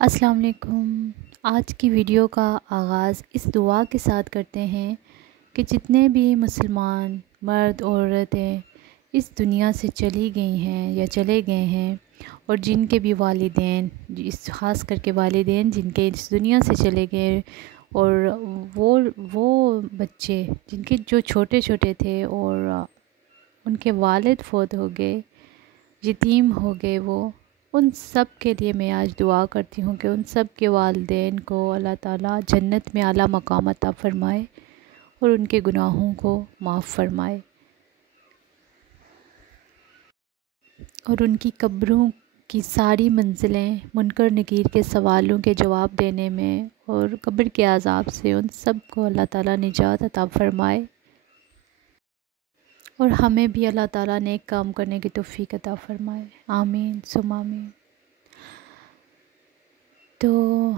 السلام علیکم۔ آج کی ویڈیو کا آغاز اس دعا کے ساتھ کرتے ہیں کہ جتنے بھی مسلمان مرد عورتیں اس دنیا سے چلی گئی ہیں یا چلے گئے ہیں، اور جن کے بھی والدین، خاص کر کے والدین جن کے اس دنیا سے چلے گئے، اور وہ بچے جن کے جو چھوٹے چھوٹے تھے اور ان کے والد فوت ہو گئے، یتیم ہو گئے، وہ ان سب کے لیے میں آج دعا کرتی ہوں کہ ان سب کے والدین کو اللہ تعالیٰ جنت میں اعلیٰ مقام عطا فرمائے اور ان کے گناہوں کو معاف فرمائے، اور ان کی قبروں کی ساری منزلیں منکر نکیر کے سوالوں کے جواب دینے میں اور قبر کے عذاب سے ان سب کو اللہ تعالیٰ نجات عطا فرمائے، اور ہمیں بھی اللہ تعالیٰ نیک کام کرنے کی توفیق عطا فرمائے۔ آمین ثم آمین۔ تو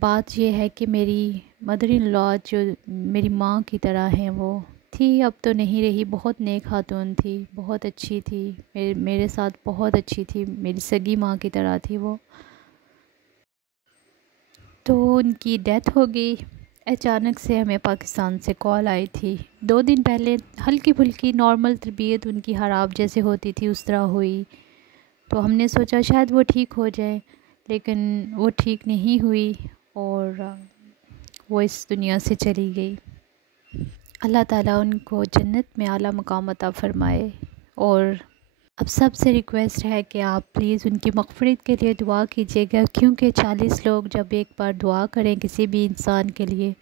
بات یہ ہے کہ میری مدر ان لا جو میری ماں کی طرح ہیں، وہ تھی، اب تو نہیں رہی، بہت نیک خاتون تھی، بہت اچھی تھی، میرے ساتھ بہت اچھی تھی، میری سگی ماں کی طرح تھی وہ۔ تو ان کی ڈیتھ ہو گئی، اچانک سے ہمیں پاکستان سے کال آئی تھی 2 دن پہلے، ہلکی پھلکی نارمل طبیعت ان کی خراب جیسے ہوتی تھی اس طرح ہوئی، تو ہم نے سوچا شاید وہ ٹھیک ہو جائیں، لیکن وہ ٹھیک نہیں ہوئی اور وہ اس دنیا سے چلی گئی۔ اللہ تعالیٰ ان کو جنت میں اعلیٰ مقام عطا فرمائے، اور اب سب سے ریکویسٹ ہے کہ آپ پلیز ان کی مغفرت کے لیے دعا کیجیے گا، کیونکہ 40 لوگ جب ایک بار دعا کریں کسی بھی انسان کے لیے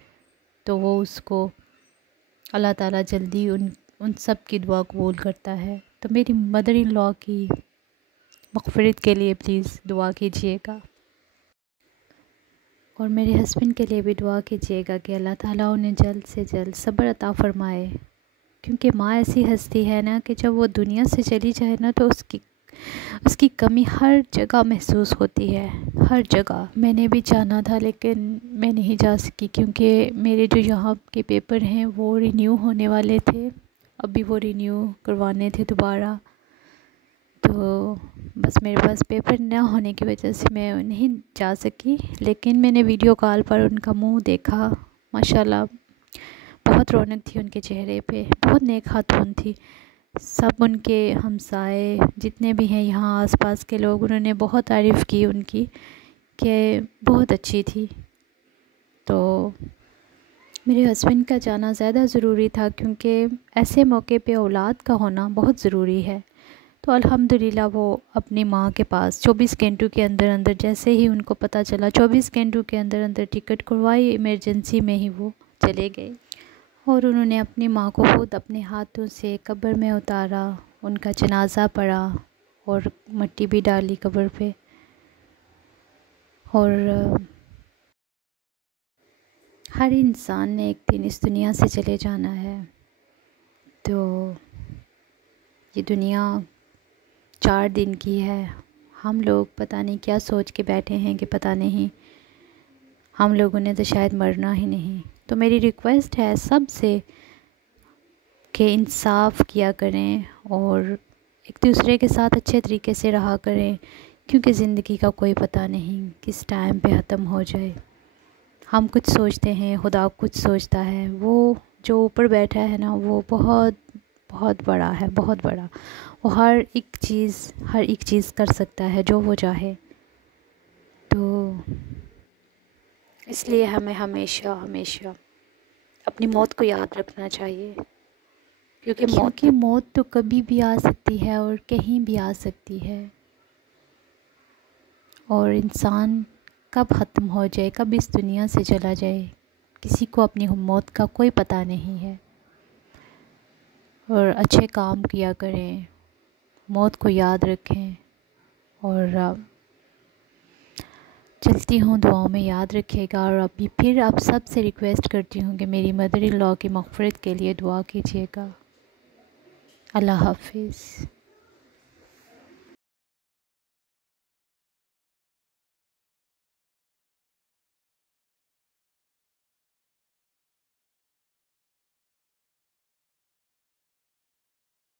تو وہ اس کو اللہ تعالیٰ جلدی ان سب کی دعا قبول کرتا ہے۔ تو میری مدر ان لا کی مغفرت کے لیے پلیز دعا کیجیے گا، اور میرے ہسبینڈ کے لیے بھی دعا کیجیے گا کہ اللہ تعالیٰ انہیں جلد سے جلد صبر عطا فرمائے، کیونکہ ماں ایسی ہستی ہے نا کہ جب وہ دنیا سے چلی جائے نا تو اس کی کمی ہر جگہ محسوس ہوتی ہے، ہر جگہ۔ میں نے بھی جانا تھا لیکن میں نہیں جا سکی، کیونکہ میرے جو یہاں کے پیپر ہیں وہ رینیو ہونے والے تھے، ابھی وہ رینیو کروانے تھے دوبارہ، تو بس میرے پاس پیپر نہ ہونے کی وجہ سے میں نہیں جا سکی، لیکن میں نے ویڈیو کال پر ان کا منہ دیکھا، ماشاءاللہ بہت رونق تھی ان کے چہرے پہ، بہت نیک خاتون تھی۔ سب ان کے ہمسائے جتنے بھی ہیں یہاں آس پاس کے لوگ، انہوں نے بہت تعریف کی ان کی کہ بہت اچھی تھی۔ تو میرے ہسبینڈ کا جانا زیادہ ضروری تھا، کیونکہ ایسے موقع پہ اولاد کا ہونا بہت ضروری ہے، تو الحمدللہ وہ اپنی ماں کے پاس 24 گھنٹوں کے اندر جیسے ہی ان کو پتہ چلا 24 گھنٹوں کے اندر ٹکٹ کروائی، ایمرجنسی میں ہی وہ چلے گئے، اور انہوں نے اپنی ماں کو خود اپنے ہاتھوں سے قبر میں اتارا، ان کا جنازہ پڑھا اور مٹی بھی ڈالی قبر پہ، اور ہر انسان نے ایک دن اس دنیا سے چلے جانا ہے، تو یہ دنیا 4 دن کی ہے، ہم لوگ پتہ نہیں کیا سوچ کے بیٹھے ہیں کہ پتہ نہیں، ہم لوگوں نے تو شاید مرنا ہی نہیں۔ تو میری ریکویسٹ ہے سب سے کہ انصاف کیا کریں اور ایک دوسرے کے ساتھ اچھے طریقے سے رہا کریں، کیونکہ زندگی کا کوئی پتہ نہیں کس ٹائم پہ ختم ہو جائے۔ ہم کچھ سوچتے ہیں، خدا کچھ سوچتا ہے، وہ جو اوپر بیٹھا ہے نا وہ بہت بڑا ہے، بہت بڑا، وہ ہر ایک چیز کر سکتا ہے جو وہ چاہے، تو اس لیے ہمیں ہمیشہ اپنی موت کو یاد رکھنا چاہیے، کیونکہ موت تو کبھی بھی آ سکتی ہے اور کہیں بھی آ سکتی ہے، اور انسان کب ختم ہو جائے، کب اس دنیا سے چلا جائے، کسی کو اپنی موت کا کوئی پتہ نہیں ہے، اور اچھے کام کیا کریں، موت کو یاد رکھیں، اور چلتی ہوں دعاؤں میں یاد رکھے گا، اور ابھی پھر آپ سب سے ریکویسٹ کرتی ہوں کہ میری مدر ان لا کی مغفرت کے لیے دعا کیجیے گا۔ اللہ حافظ۔